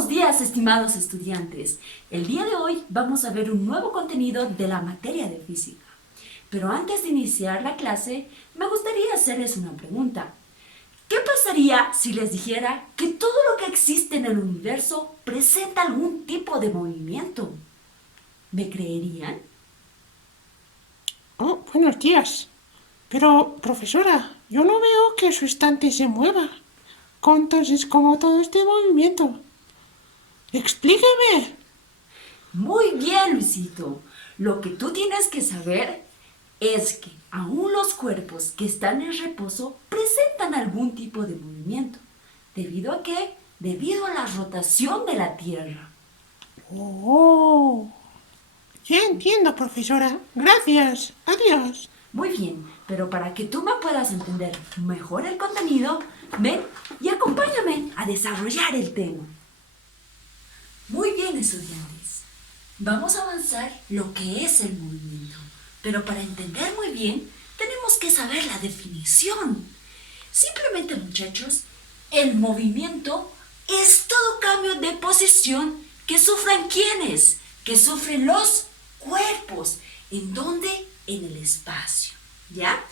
Buenos días, estimados estudiantes. El día de hoy vamos a ver un nuevo contenido de la materia de física. Pero antes de iniciar la clase, me gustaría hacerles una pregunta. ¿Qué pasaría si les dijera que todo lo que existe en el universo presenta algún tipo de movimiento? ¿Me creerían? Oh, buenos días. Pero, profesora, yo no veo que su estante se mueva. Entonces, ¿cómo todo este movimiento? Explíqueme. Muy bien, Luisito. Lo que tú tienes que saber es que aún los cuerpos que están en reposo presentan algún tipo de movimiento. ¿Debido a qué? Debido a la rotación de la Tierra. Oh, ya entiendo, profesora. Gracias. Adiós. Muy bien, pero para que tú me puedas entender mejor el contenido, ven y acompáñame a desarrollar el tema. Muy bien, estudiantes. Vamos a avanzar lo que es el movimiento, pero para entender muy bien tenemos que saber la definición. Simplemente, muchachos, el movimiento es todo cambio de posición que sufren quienes, que sufren los cuerpos. ¿En dónde? En el espacio, ¿ya?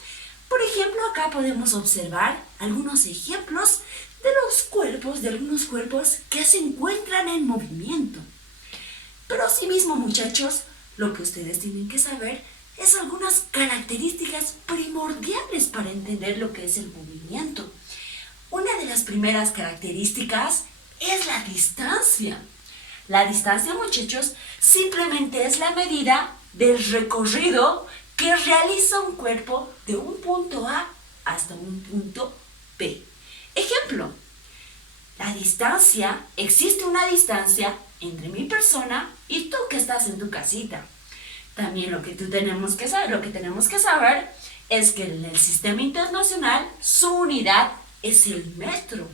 Por ejemplo, acá podemos observar algunos ejemplos de algunos cuerpos que se encuentran en movimiento. Pero asimismo, muchachos, lo que ustedes tienen que saber es algunas características primordiales para entender lo que es el movimiento. Una de las primeras características es la distancia. La distancia, muchachos, simplemente es la medida del recorrido que realiza un cuerpo de un punto A hasta un punto B. Ejemplo, existe una distancia entre mi persona y tú que estás en tu casita. También lo que tenemos que saber es que en el sistema internacional su unidad es el metro.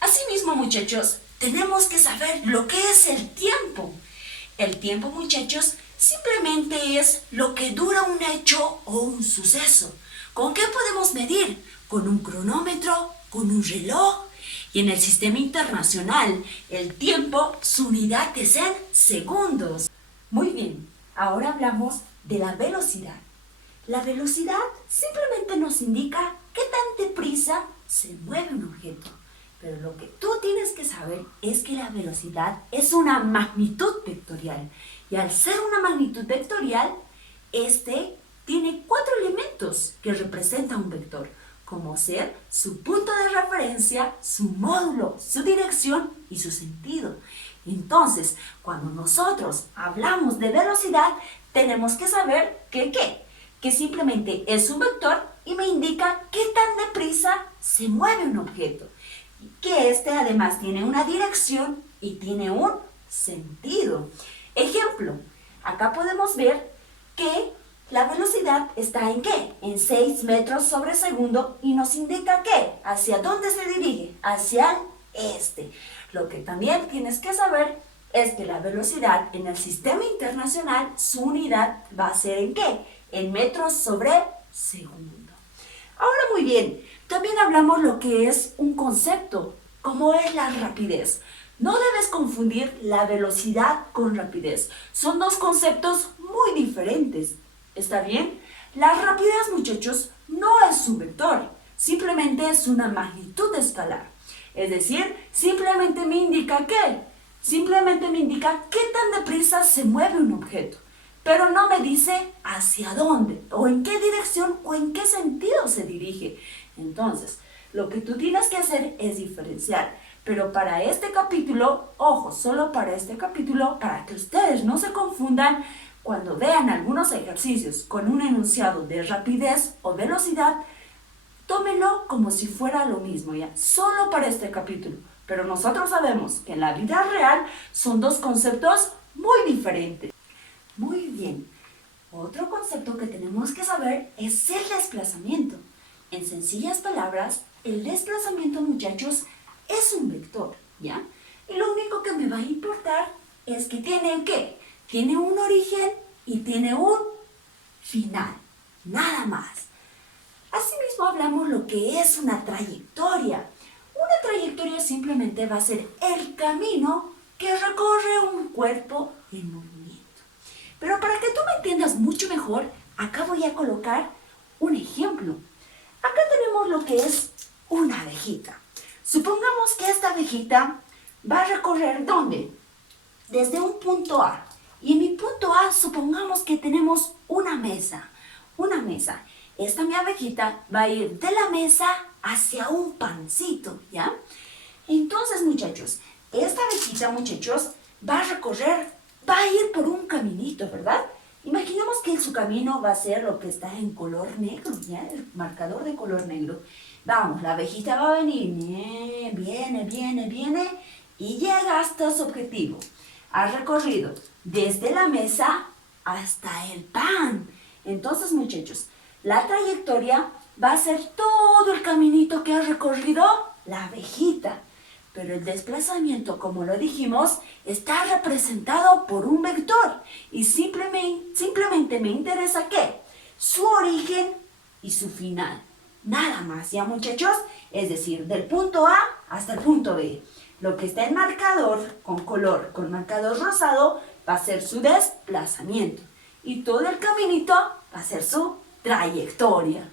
Asimismo, muchachos, tenemos que saber lo que es el tiempo. El tiempo, muchachos, simplemente es lo que dura un hecho o un suceso. ¿Con qué podemos medir? Con un cronómetro, con un reloj. Y en el sistema internacional, el tiempo, su unidad es en segundos. Muy bien, ahora hablamos de la velocidad. La velocidad simplemente nos indica qué tan deprisa se mueve un objeto. Pero lo que tú tienes que saber es que la velocidad es una magnitud vectorial. Y al ser una magnitud vectorial, tiene 4 elementos que representan un vector, como ser su punto de referencia, su módulo, su dirección y su sentido. Entonces, cuando nosotros hablamos de velocidad, tenemos que saber que simplemente es un vector y me indica qué tan deprisa se mueve un objeto. Que además tiene una dirección y tiene un sentido. Ejemplo, acá podemos ver que la velocidad está ¿en qué? En 6 metros sobre segundo y nos indica ¿qué? ¿Hacia dónde se dirige? Hacia el este. Lo que también tienes que saber es que la velocidad en el sistema internacional, su unidad va a ser ¿en qué? En metros sobre segundo. Ahora muy bien, también hablamos lo que es un concepto, como es la rapidez. No debes confundir la velocidad con rapidez. Son dos conceptos muy diferentes. ¿Está bien? La rapidez, muchachos, no es un vector. Simplemente es una magnitud escalar. Es decir, simplemente me indica qué. Simplemente me indica qué tan deprisa se mueve un objeto. Pero no me dice hacia dónde, o en qué dirección, o en qué sentido se dirige. Entonces, lo que tú tienes que hacer es diferenciar. Pero para este capítulo, ojo, solo para este capítulo, para que ustedes no se confundan, cuando vean algunos ejercicios con un enunciado de rapidez o velocidad, tómenlo como si fuera lo mismo, ¿ya? Solo para este capítulo. Pero nosotros sabemos que en la vida real son dos conceptos muy diferentes. Muy bien. Otro concepto que tenemos que saber es el desplazamiento. En sencillas palabras, el desplazamiento, muchachos, es un vector, ¿ya? Y lo único que me va a importar es que tiene ¿qué? Tiene un origen y tiene un final, nada más. Asimismo hablamos lo que es una trayectoria. Una trayectoria simplemente va a ser el camino que recorre un cuerpo en movimiento. Pero para que tú me entiendas mucho mejor, acá voy a colocar un ejemplo. Acá tenemos lo que es una abejita. Supongamos que esta abejita va a recorrer ¿dónde? Desde un punto A. Y en mi punto A supongamos que tenemos una mesa. Una mesa. Esta mi abejita va a ir de la mesa hacia un pancito, ¿ya? Entonces, muchachos, esta abejita, muchachos, va a recorrer, va a ir por un caminito, ¿verdad? Imaginemos que su camino va a ser lo que está en color negro, ¿ya? El marcador de color negro. Vamos, la abejita va a venir, viene, y llega hasta su objetivo. Ha recorrido desde la mesa hasta el pan. Entonces, muchachos, la trayectoria va a ser todo el caminito que ha recorrido la abejita. Pero el desplazamiento, como lo dijimos, está representado por un vector. Y simplemente me interesa ¿qué? Su origen y su final. Nada más, ¿ya, muchachos? Es decir, del punto A hasta el punto B. Lo que está en marcador, con marcador rosado, va a ser su desplazamiento. Y todo el caminito va a ser su trayectoria.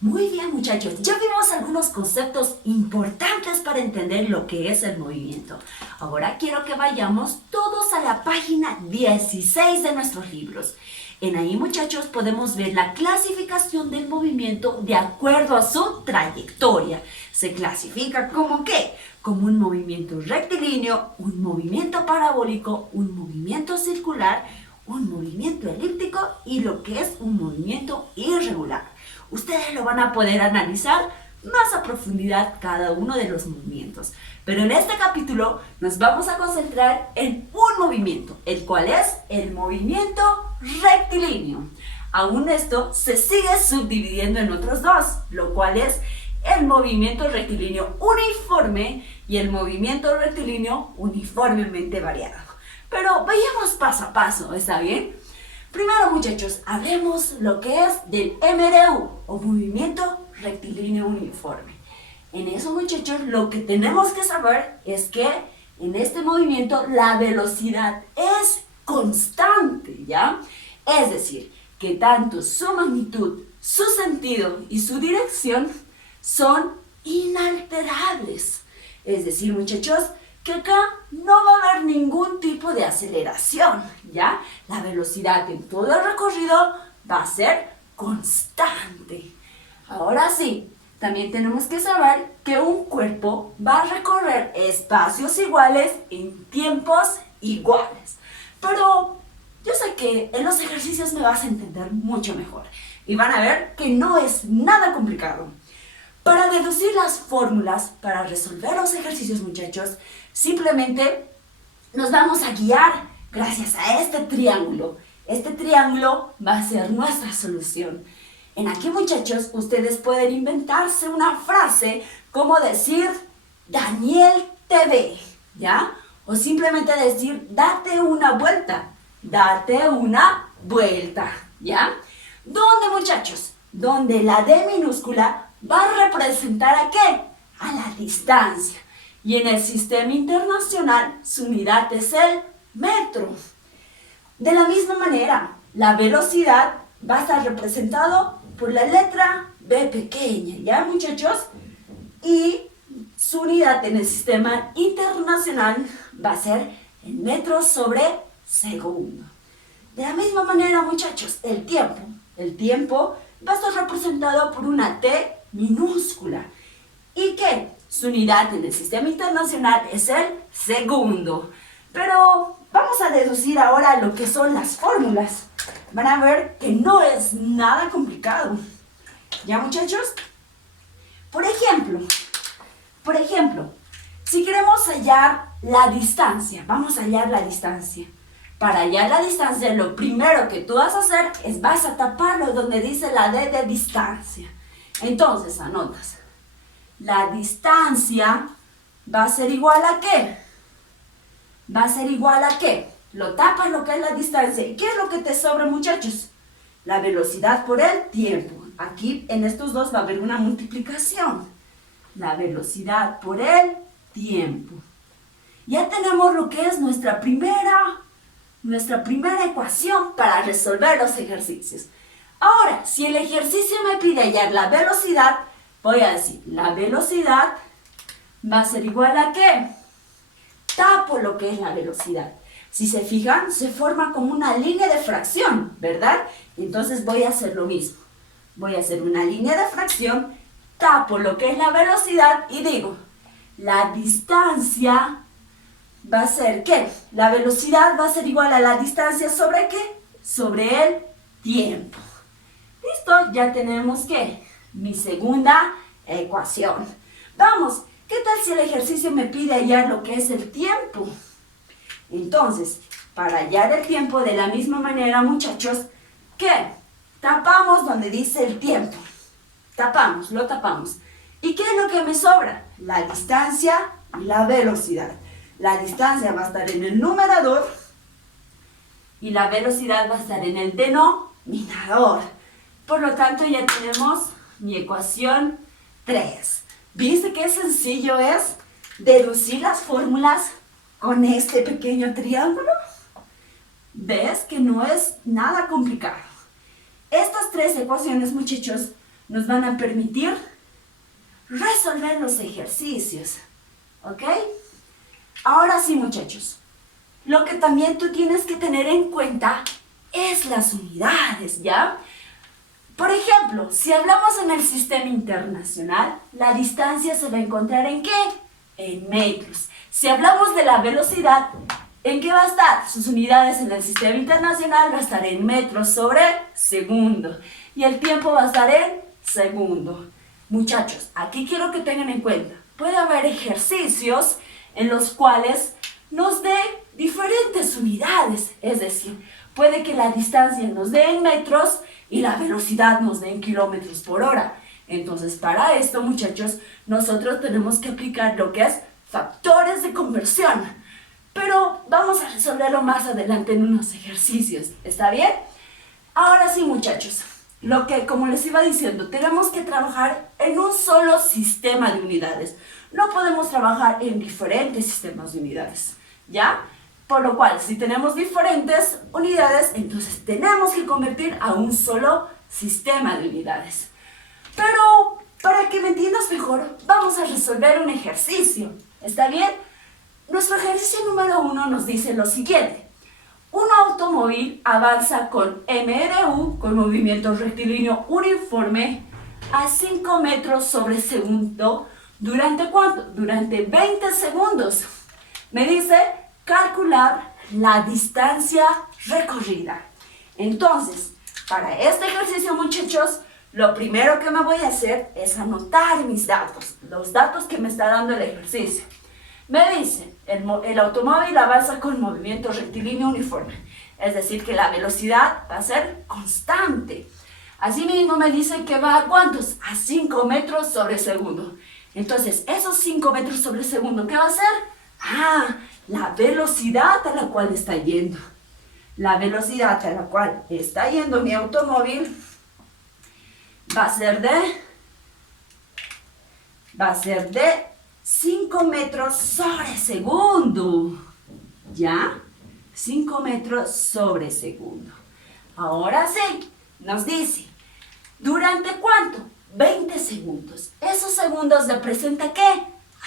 Muy bien, muchachos, ya vimos algunos conceptos importantes para entender lo que es el movimiento. Ahora quiero que vayamos todos a la página 16 de nuestros libros. En ahí, muchachos, podemos ver la clasificación del movimiento de acuerdo a su trayectoria. Se clasifica como ¿qué? Como un movimiento rectilíneo, un movimiento parabólico, un movimiento circular, un movimiento elíptico y lo que es un movimiento irregular. Ustedes lo van a poder analizar más a profundidad cada uno de los movimientos. Pero en este capítulo nos vamos a concentrar en un movimiento, el cual es el movimiento rectilíneo. Aún esto se sigue subdividiendo en otros dos, lo cual es el movimiento rectilíneo uniforme y el movimiento rectilíneo uniformemente variado. Pero vayamos paso a paso, ¿está bien? Primero, muchachos, hablemos lo que es del MRU o movimiento rectilíneo uniforme. En eso, muchachos, lo que tenemos que saber es que en este movimiento la velocidad es constante, ¿ya? Es decir, que tanto su magnitud, su sentido y su dirección son inalterables. Es decir, muchachos, que acá no va a haber ningún tipo de aceleración, ¿ya? La velocidad en todo el recorrido va a ser constante. Ahora sí, también tenemos que saber que un cuerpo va a recorrer espacios iguales en tiempos iguales. Pero yo sé que en los ejercicios me vas a entender mucho mejor y van a ver que no es nada complicado. Para deducir las fórmulas, para resolver los ejercicios, muchachos, simplemente nos vamos a guiar gracias a este triángulo. Este triángulo va a ser nuestra solución. En aquí, muchachos, ustedes pueden inventarse una frase como decir, Daniel te ve, ¿ya? O simplemente decir, date una vuelta, ¿ya? ¿Dónde, muchachos? Donde la D minúscula va a representar ¿a qué? A la distancia. Y en el sistema internacional, su unidad es el metro. De la misma manera, la velocidad va a estar representado por la letra B pequeña, ¿ya, muchachos? Y su unidad en el sistema internacional va a ser el metro sobre segundo. De la misma manera, muchachos, el tiempo va a estar representado por una T minúscula. ¿Y qué? Su unidad en el sistema internacional es el segundo. Pero vamos a deducir ahora lo que son las fórmulas. Van a ver que no es nada complicado. ¿Ya, muchachos? Por ejemplo, si queremos hallar la distancia, vamos a hallar la distancia. Para hallar la distancia, lo primero que tú vas a hacer es vas a taparlo donde dice la D de distancia. Entonces, anotas. La distancia va a ser igual a ¿qué? Va a ser igual a ¿qué? Lo tapas lo que es la distancia. ¿Y qué es lo que te sobra, muchachos? La velocidad por el tiempo. Aquí en estos dos va a haber una multiplicación. la velocidad por el tiempo. Ya tenemos lo que es nuestra primera ecuación para resolver los ejercicios. Ahora, si el ejercicio me pide hallar la velocidad, voy a decir, la velocidad va a ser igual a ¿qué? Tapo lo que es la velocidad. Si se fijan, se forma como una línea de fracción, ¿verdad? Entonces voy a hacer lo mismo. Voy a hacer una línea de fracción, tapo lo que es la velocidad y digo, la distancia va a ser ¿qué? La velocidad va a ser igual a la distancia ¿sobre qué? Sobre el tiempo. ¿Listo? Ya tenemos ¿qué? Mi segunda ecuación. Vamos, ¿qué tal si el ejercicio me pide hallar lo que es el tiempo? Entonces, para hallar el tiempo de la misma manera, muchachos, ¿qué? Tapamos donde dice el tiempo. Tapamos, lo tapamos. ¿Y qué es lo que me sobra? La distancia y la velocidad. La distancia va a estar en el numerador y la velocidad va a estar en el denominador. Por lo tanto, ya tenemos mi ecuación 3. ¿Viste qué sencillo es deducir las fórmulas con este pequeño triángulo? ¿Ves que no es nada complicado? Estas 3 ecuaciones, muchachos, nos van a permitir resolver los ejercicios. ¿Ok? Ahora sí, muchachos, lo que también tú tienes que tener en cuenta es las unidades, ¿ya? Por ejemplo, si hablamos en el sistema internacional, la distancia se va a encontrar ¿en qué? En metros. Si hablamos de la velocidad, ¿en qué va a estar? Sus unidades en el sistema internacional va a estar en metros sobre segundo. Y el tiempo va a estar en segundo. Muchachos, aquí quiero que tengan en cuenta, puede haber ejercicios en los cuales nos dé diferentes unidades. Es decir, puede que la distancia nos dé en metros y la velocidad nos dé en kilómetros por hora. Entonces, para esto, muchachos, nosotros tenemos que aplicar lo que es factores de conversión. Pero vamos a resolverlo más adelante en unos ejercicios. ¿Está bien? Ahora sí, muchachos. Como les iba diciendo, tenemos que trabajar en un solo sistema de unidades. No podemos trabajar en diferentes sistemas de unidades, ¿ya? Por lo cual, si tenemos diferentes unidades, entonces tenemos que convertir a un solo sistema de unidades. Pero, para que me entiendas mejor, vamos a resolver un ejercicio. ¿Está bien? Nuestro ejercicio número 1 nos dice lo siguiente. Un automóvil avanza con MRU, con movimiento rectilíneo uniforme, a 5 metros sobre segundo. ¿Durante cuánto? Durante 20 segundos. Me dice calcular la distancia recorrida. Entonces, para este ejercicio, muchachos, lo primero que me voy a hacer es anotar mis datos, los datos que me está dando el ejercicio. Me dice, el automóvil avanza con movimiento rectilíneo uniforme, es decir, que la velocidad va a ser constante. Asimismo me dice que va a ¿cuántos? A 5 metros sobre segundo. Entonces, esos 5 metros sobre segundo, ¿qué va a ser? La velocidad a la cual está yendo. La velocidad a la cual está yendo mi automóvil va a ser de 5 metros sobre segundo. ¿Ya? 5 metros sobre segundo. Ahora sí, nos dice, ¿durante cuánto? 20 segundos. Esos segundos representan ¿qué?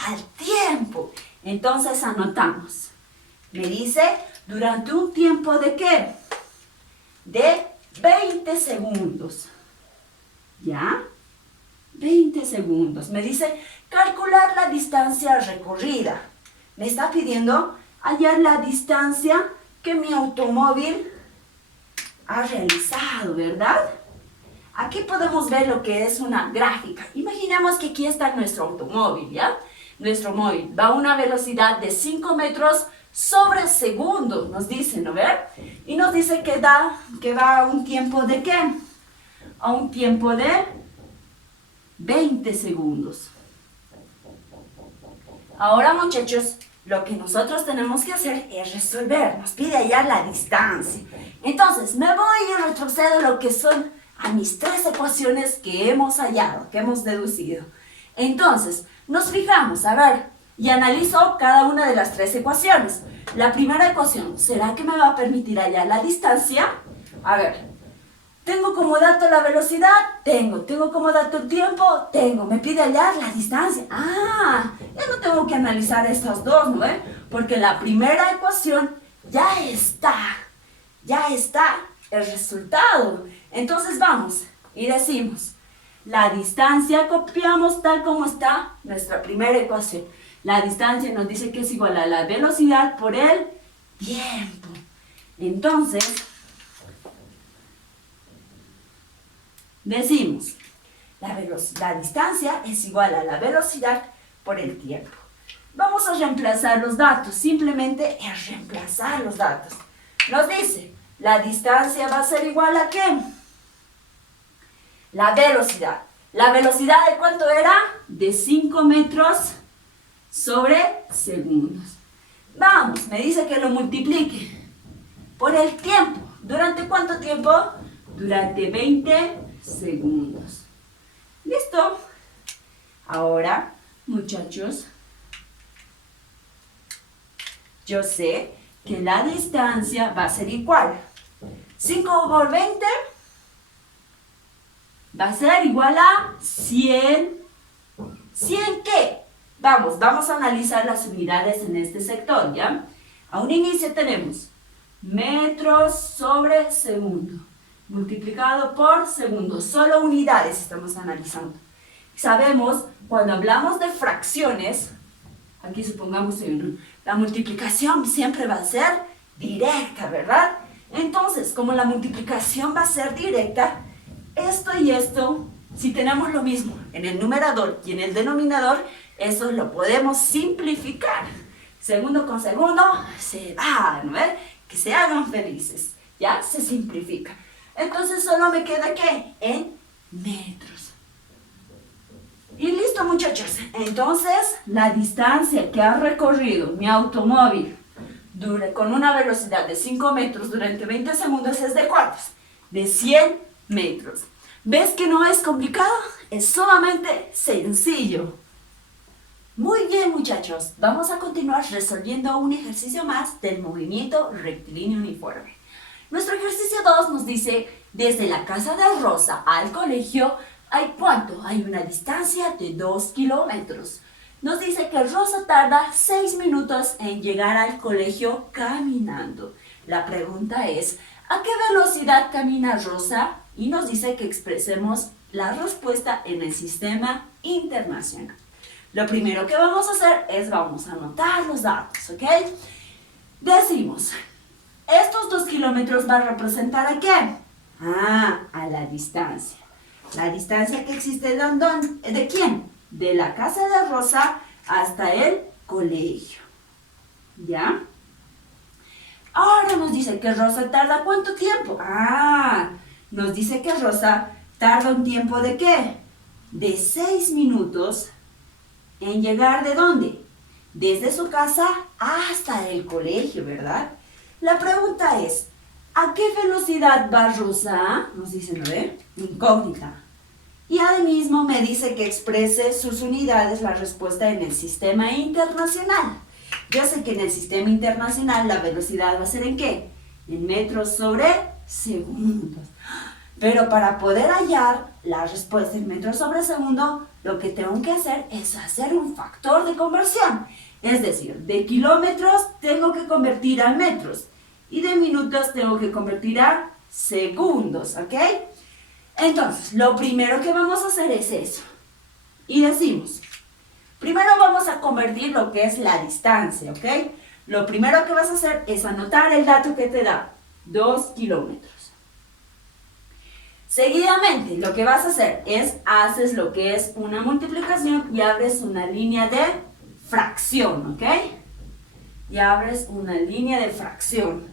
Al tiempo. Entonces anotamos. Me dice, durante un tiempo ¿de qué? De 20 segundos. ¿Ya? 20 segundos. Me dice, calcular la distancia recorrida. Me está pidiendo hallar la distancia que mi automóvil ha realizado, ¿verdad? Aquí podemos ver lo que es una gráfica. Imaginemos que aquí está nuestro automóvil, ¿ya? Nuestro móvil va a una velocidad de 5 metros sobre segundo, nos dice, ¿no ve? Y nos dice que va a un tiempo ¿de qué? A un tiempo de 20 segundos. Ahora, muchachos, lo que nosotros tenemos que hacer es resolver. Nos pide hallar la distancia. Entonces, me voy y retrocedo lo que son a mis 3 ecuaciones que hemos hallado, que hemos deducido. Entonces, Nos fijamos, a ver, y analizo cada una de las tres ecuaciones. La primera ecuación, ¿será que me va a permitir hallar la distancia? A ver, ¿tengo como dato la velocidad? Tengo. ¿Tengo como dato el tiempo? Tengo. Me pide hallar la distancia. Ah, ya no tengo que analizar estas dos, ¿no? Porque la primera ecuación ya está el resultado. Entonces vamos y decimos, la distancia copiamos tal como está nuestra primera ecuación. La distancia nos dice que es igual a la velocidad por el tiempo. Entonces, decimos, la distancia es igual a la velocidad por el tiempo. Vamos a reemplazar los datos, simplemente es reemplazar los datos. Nos dice, la distancia va a ser igual a ¿qué? La velocidad. ¿La velocidad de cuánto era? De 5 metros sobre segundos. Vamos, me dice que lo multiplique por el tiempo. ¿Durante cuánto tiempo? Durante 20 segundos. ¿Listo? Ahora, muchachos, yo sé que la distancia va a ser igual. 5 por 20 va a ser igual a 100. ¿100 qué? Vamos a analizar las unidades en este sector, ¿ya? A un inicio tenemos metros sobre segundo, multiplicado por segundo. Solo unidades estamos analizando. Sabemos, cuando hablamos de fracciones, aquí supongamos la multiplicación siempre va a ser directa, ¿verdad? Entonces, como la multiplicación va a ser directa, esto y esto, si tenemos lo mismo en el numerador y en el denominador, eso lo podemos simplificar. Segundo con segundo se va, ¿no? Que se hagan felices. Ya se simplifica. Entonces solo me queda ¿qué? En metros. Y listo, muchachos. Entonces la distancia que ha recorrido mi automóvil con una velocidad de 5 metros durante 20 segundos es ¿de cuántos? De 100 metros. ¿Ves que no es complicado? Es sumamente sencillo. Muy bien, muchachos, vamos a continuar resolviendo un ejercicio más del movimiento rectilíneo uniforme. Nuestro ejercicio 2 nos dice, desde la casa de Rosa al colegio, ¿hay cuánto? Hay una distancia de 2 kilómetros. Nos dice que Rosa tarda 6 minutos en llegar al colegio caminando. La pregunta es, ¿a qué velocidad camina Rosa? Y nos dice que expresemos la respuesta en el sistema internacional. Lo primero que vamos a hacer es vamos a anotar los datos, ¿ok? Decimos, estos 2 kilómetros van a representar ¿a qué? A la distancia. La distancia que existe ¿de quién? De la casa de Rosa hasta el colegio. ¿Ya? Ahora nos dice que Rosa tarda ¿cuánto tiempo? Nos dice que Rosa tarda un tiempo ¿de qué? De 6 minutos en llegar ¿de dónde? Desde su casa hasta el colegio, ¿verdad? La pregunta es, ¿a qué velocidad va Rosa? Nos dice, ¿no ve? Incógnita. Y asimismo me dice que exprese sus unidades, la respuesta en el sistema internacional. Yo sé que en el sistema internacional la velocidad va a ser ¿en qué? En metros sobre segundos. Pero para poder hallar la respuesta en metros sobre segundo, lo que tengo que hacer es hacer un factor de conversión. Es decir, de kilómetros tengo que convertir a metros y de minutos tengo que convertir a segundos, ¿ok? Entonces, lo primero que vamos a hacer es eso. Y decimos, primero vamos a convertir lo que es la distancia, ¿ok? Lo primero que vas a hacer es anotar el dato que te da, 2 kilómetros. Seguidamente, lo que vas a hacer es, haces lo que es una multiplicación y abres una línea de fracción, ¿ok? Y abres una línea de fracción.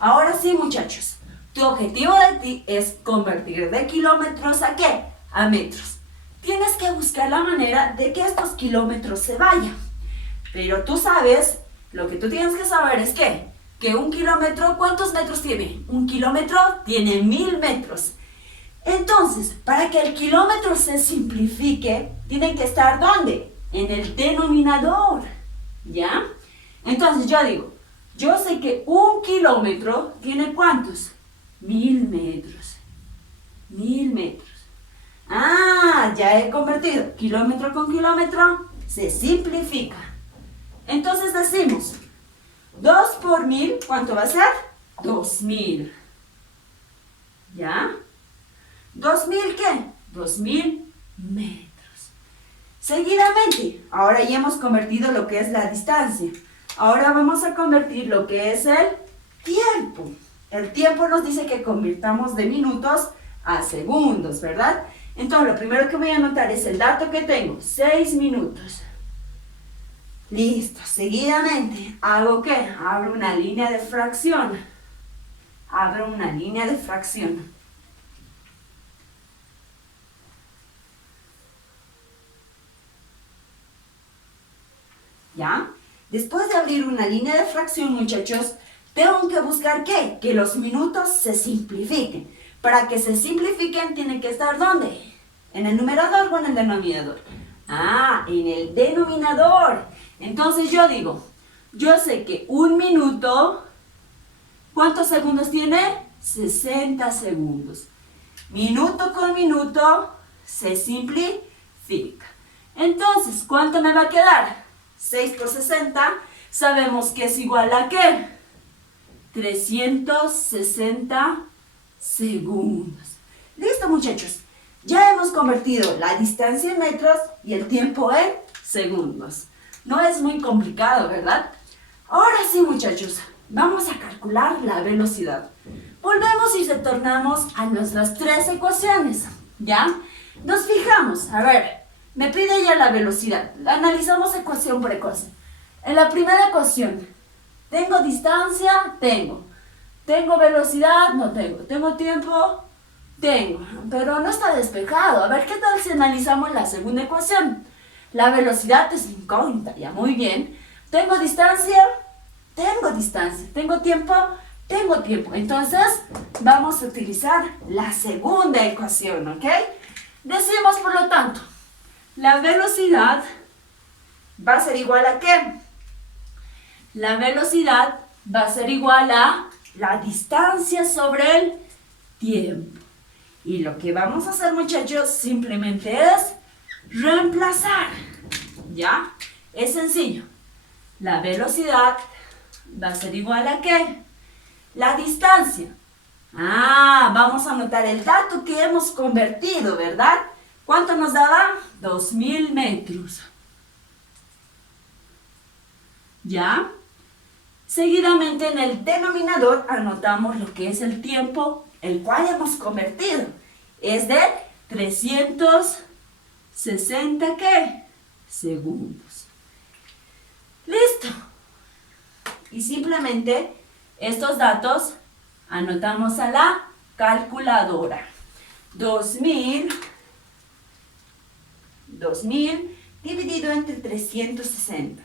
Ahora sí, muchachos, tu objetivo de ti es convertir de kilómetros ¿a qué? A metros. Tienes que buscar la manera de que estos kilómetros se vayan. Pero tú sabes, lo que tú tienes que saber es que un kilómetro, ¿cuántos metros tiene? Un kilómetro tiene 1000 metros. Entonces, para que el kilómetro se simplifique, tiene que estar ¿dónde? en el denominador, ¿ya? Entonces yo digo, yo sé que 1 kilómetro tiene ¿cuántos? 1000 metros. 1000 metros. Ah, ya he convertido kilómetro con kilómetro, se simplifica. Entonces decimos, 2 por 1000, ¿cuánto va a ser? 2000. ¿Ya? ¿2000 qué? 2000 metros. Seguidamente, ahora ya hemos convertido lo que es la distancia. Ahora vamos a convertir lo que es el tiempo. El tiempo nos dice que convirtamos de minutos a segundos, ¿verdad? Entonces, lo primero que voy a anotar es el dato que tengo, 6 minutos. Listo, seguidamente, ¿hago qué? Abro una línea de fracción. Abro una línea de fracción. ¿Ya? Después de abrir una línea de fracción, muchachos, tengo que buscar ¿qué? Que los minutos se simplifiquen. Para que se simplifiquen, tienen que estar ¿dónde? ¿En el numerador o en el denominador? Ah, en el denominador. Entonces yo digo, yo sé que 1 minuto, ¿cuántos segundos tiene? 60 segundos. Minuto con minuto se simplifica. Entonces, ¿cuánto me va a quedar? 6 por 60, sabemos que es igual a ¿qué? 360 segundos. Listo, muchachos. Ya hemos convertido la distancia en metros y el tiempo en segundos. No es muy complicado, ¿verdad? Ahora sí, muchachos, vamos a calcular la velocidad. Volvemos y retornamos a nuestras 3 ecuaciones, ¿ya? Nos fijamos, a ver, me pide ya la velocidad. La analizamos ecuación por ecuación. En la primera ecuación, ¿tengo distancia? Tengo. ¿Tengo velocidad? No tengo. ¿Tengo tiempo? Tengo. Pero no está despejado. A ver, ¿qué tal si analizamos la segunda ecuación? La velocidad es incógnita, ya, muy bien. ¿Tengo distancia? Tengo distancia. ¿Tengo tiempo? Tengo tiempo. Entonces, vamos a utilizar la segunda ecuación, ¿ok? Decimos, por lo tanto, la velocidad va a ser igual a ¿qué? La velocidad va a ser igual a la distancia sobre el tiempo. Y lo que vamos a hacer, muchachos, simplemente es reemplazar. ¿Ya? Es sencillo. La velocidad va a ser igual a ¿qué? La distancia. Ah, vamos a anotar el dato que hemos convertido, ¿verdad? ¿Cuánto nos daba? 2000 metros. ¿Ya? Seguidamente en el denominador anotamos lo que es el tiempo, el cual hemos convertido. Es de 360 ¿qué? Segundos. Listo. Y simplemente estos datos anotamos a la calculadora. 2000 dividido entre 360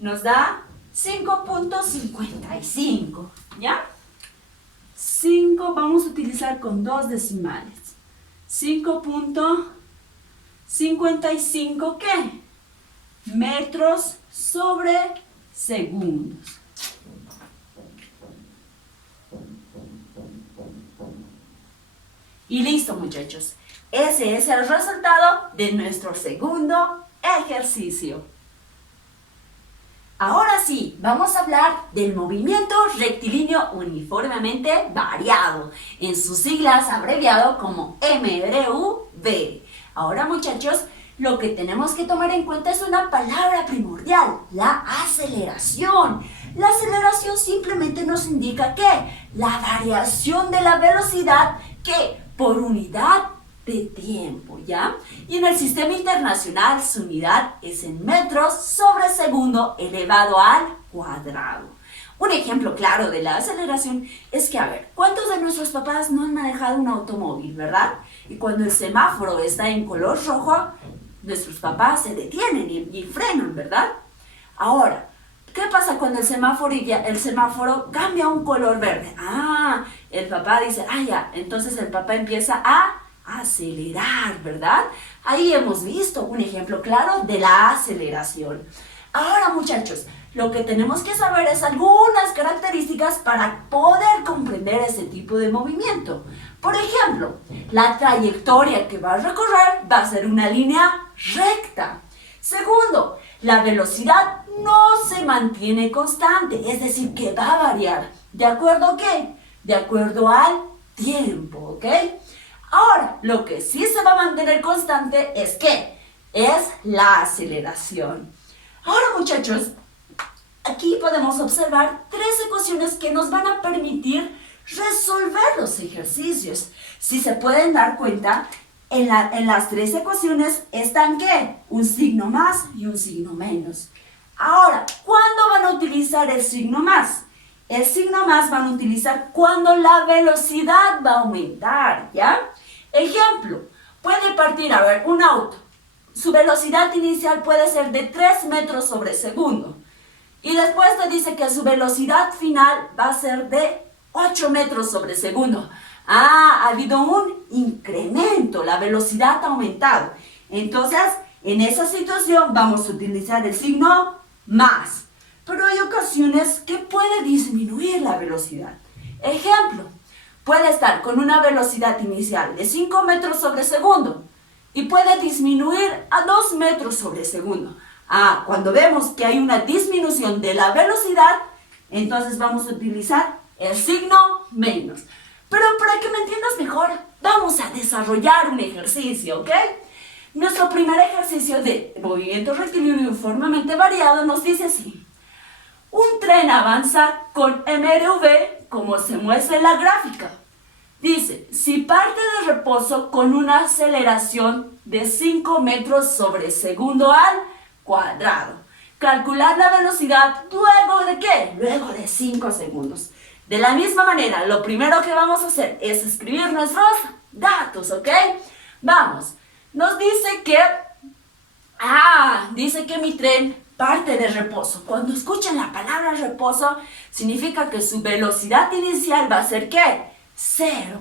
nos da 5.55, ¿ya? 5 vamos a utilizar con 2 decimales. 5.55 ¿qué? Metros sobre segundos. Y listo, muchachos. Ese es el resultado de nuestro segundo ejercicio. Ahora sí, vamos a hablar del movimiento rectilíneo uniformemente variado, en sus siglas abreviado como MRUV. Ahora, muchachos, lo que tenemos que tomar en cuenta es una palabra primordial, la aceleración. La aceleración simplemente nos indica que la variación de la velocidad que por unidad de tiempo, ¿ya? Y en el sistema internacional su unidad es en metros sobre segundo elevado al cuadrado. Un ejemplo claro de la aceleración es que, a ver, ¿cuántos de nuestros papás no han manejado un automóvil, verdad? Y cuando el semáforo está en color rojo, nuestros papás se detienen y frenan, ¿verdad? Ahora, ¿qué pasa cuando el semáforo cambia a un color verde? Ah, el papá dice, ah, ya, entonces el papá empieza a acelerar, ¿verdad? Ahí hemos visto un ejemplo claro de la aceleración. Ahora, muchachos, lo que tenemos que saber es algunas características para poder comprender ese tipo de movimiento. Por ejemplo, la trayectoria que va a recorrer va a ser una línea recta. Segundo, la velocidad no se mantiene constante, es decir, que va a variar. ¿De acuerdo a qué? De acuerdo al tiempo, ¿ok? Ahora, lo que sí se va a mantener constante es ¿qué? Es la aceleración. Ahora, muchachos, aquí podemos observar tres ecuaciones que nos van a permitir resolver los ejercicios. Si se pueden dar cuenta, en las tres ecuaciones están ¿qué? Un signo más y un signo menos. Ahora, ¿cuándo van a utilizar el signo más? El signo más van a utilizar cuando la velocidad va a aumentar, ¿ya? Ejemplo, puede partir, a ver, un auto. Su velocidad inicial puede ser de 3 metros sobre segundo. Y después te dice que su velocidad final va a ser de 8 metros sobre segundo. Ha habido un incremento, la velocidad ha aumentado. Entonces, en esa situación vamos a utilizar el signo más. Pero hay ocasiones que puede disminuir la velocidad. Ejemplo, puede estar con una velocidad inicial de 5 metros sobre segundo y puede disminuir a 2 metros sobre segundo. Cuando vemos que hay una disminución de la velocidad, entonces vamos a utilizar el signo menos. Pero para que me entiendas mejor, vamos a desarrollar un ejercicio, ¿ok? Nuestro primer ejercicio de movimiento rectilíneo uniformemente variado nos dice así. Un tren avanza con MRV como se muestra en la gráfica. Dice, si parte de reposo con una aceleración de 5 metros sobre segundo al cuadrado. Calcular la velocidad luego de ¿qué? Luego de 5 segundos. De la misma manera, lo primero que vamos a hacer es escribir nuestros datos, ¿ok? Vamos, nos dice que, dice que mi tren parte de reposo. Cuando escuchen la palabra reposo, significa que su velocidad inicial va a ser ¿qué? 0.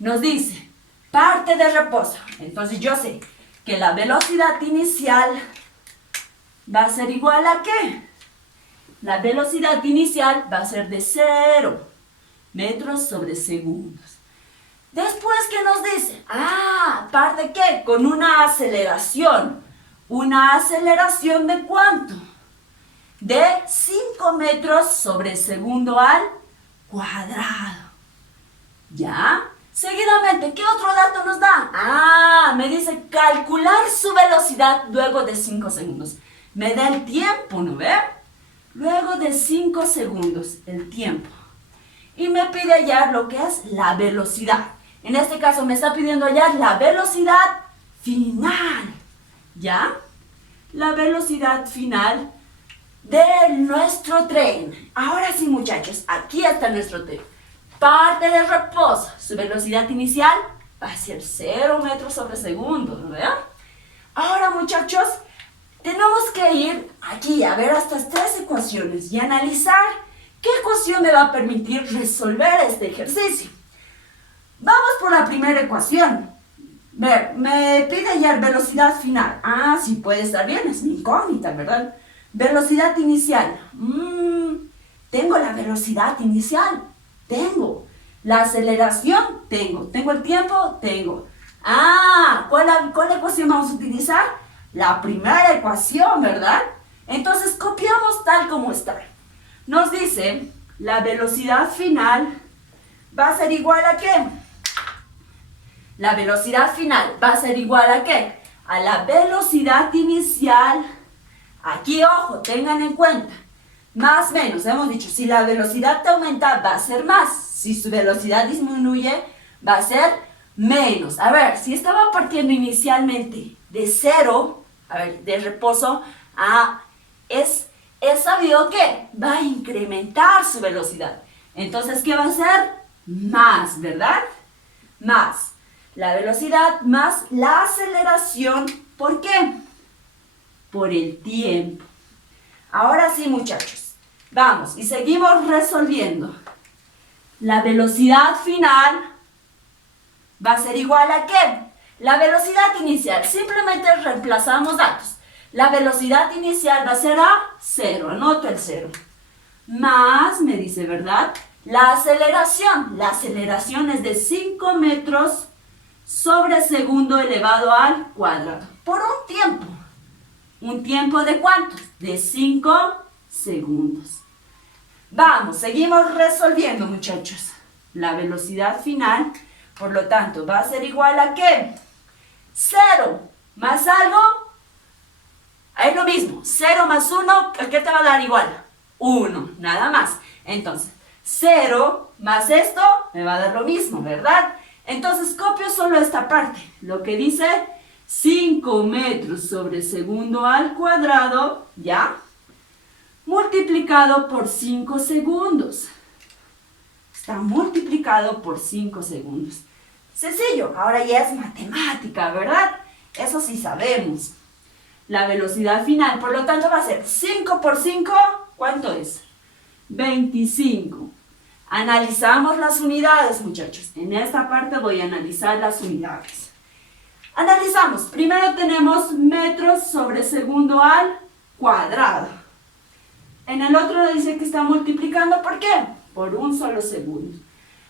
Nos dice, parte de reposo. Entonces yo sé que la velocidad inicial va a ser igual a ¿qué? La velocidad inicial va a ser de 0 metros sobre segundos. Después, ¿qué nos dice? ¿Parte qué? Con una aceleración. ¿Una aceleración de cuánto? De 5 metros sobre segundo al cuadrado. ¿Ya? Seguidamente, ¿qué otro dato nos da? Me dice calcular su velocidad luego de 5 segundos. Me da el tiempo, ¿no ve? Luego de 5 segundos, el tiempo. Y me pide hallar lo que es la velocidad. En este caso me está pidiendo hallar la velocidad final. ¿Ya? La velocidad final de nuestro tren. Ahora sí, muchachos, aquí está nuestro tren. Parte de reposo. Su velocidad inicial va a ser 0 metros sobre segundo, ¿no ve? Ahora, muchachos, tenemos que ir aquí a ver estas tres ecuaciones y analizar qué ecuación me va a permitir resolver este ejercicio. Vamos por la primera ecuación. Me pide hallar velocidad final. Sí puede estar bien, es mi incógnita, ¿verdad? Velocidad inicial. Tengo la velocidad inicial. Tengo. La aceleración. Tengo el tiempo. Tengo. ¿Cuál ecuación vamos a utilizar? La primera ecuación, ¿verdad? Entonces copiamos tal como está. Nos dice, la velocidad final va a ser igual a ¿qué? La velocidad final va a ser igual a ¿qué? A la velocidad inicial. Aquí, ojo, tengan en cuenta. Más o menos, hemos dicho, si la velocidad aumenta, va a ser más. Si su velocidad disminuye, va a ser menos. A ver, si estaba partiendo inicialmente de 0, de reposo, es sabido que va a incrementar su velocidad. Entonces, ¿qué va a ser? Más, ¿verdad? Más. La velocidad más la aceleración. ¿Por qué? Por el tiempo. Ahora sí, muchachos. Vamos y seguimos resolviendo. La velocidad final va a ser igual a ¿qué? La velocidad inicial, simplemente reemplazamos datos. La velocidad inicial va a ser a 0, anoto el 0. Más, me dice, ¿verdad? La aceleración es de 5 metros sobre segundo elevado al cuadrado. Por un tiempo. ¿Un tiempo de cuánto? De 5 segundos. Vamos, seguimos resolviendo, muchachos. La velocidad final, por lo tanto, va a ser igual a ¿qué? 0 más algo, es lo mismo. 0 más 1, ¿qué te va a dar igual? 1, nada más. Entonces, 0 más esto me va a dar lo mismo, ¿verdad? Entonces, copio solo esta parte. Lo que dice 5 metros sobre segundo al cuadrado, ¿ya? Multiplicado por 5 segundos. Está multiplicado por 5 segundos. Sencillo, ahora ya es matemática, ¿verdad? Eso sí sabemos. La velocidad final, por lo tanto, va a ser 5 por 5, ¿cuánto es? 25. Analizamos las unidades, muchachos. En esta parte voy a analizar las unidades. Analizamos. Primero tenemos metros sobre segundo al cuadrado. En el otro dice que está multiplicando, ¿por qué? Por un solo segundo.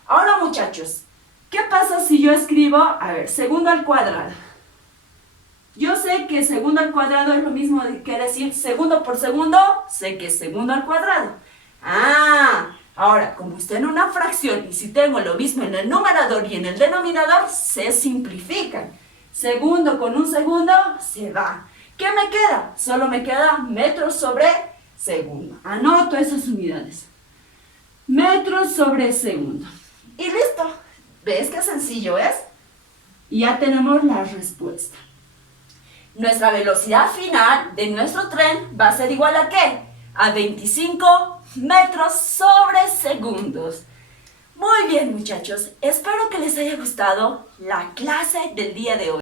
Ahora, muchachos, ¿qué pasa si yo escribo, a ver, segundo al cuadrado? Yo sé que segundo al cuadrado es lo mismo que decir segundo por segundo, sé que es segundo al cuadrado. Ahora, como está en una fracción y si tengo lo mismo en el numerador y en el denominador, se simplifican. Segundo con un segundo se va. ¿Qué me queda? Solo me queda metros sobre segundo. Anoto esas unidades. Metros sobre segundo. Y listo. ¿Ves qué sencillo es? Y ya tenemos la respuesta. Nuestra velocidad final de nuestro tren va a ser igual a ¿qué? A 25 metros sobre segundos. Muy bien, muchachos. Espero que les haya gustado la clase del día de hoy.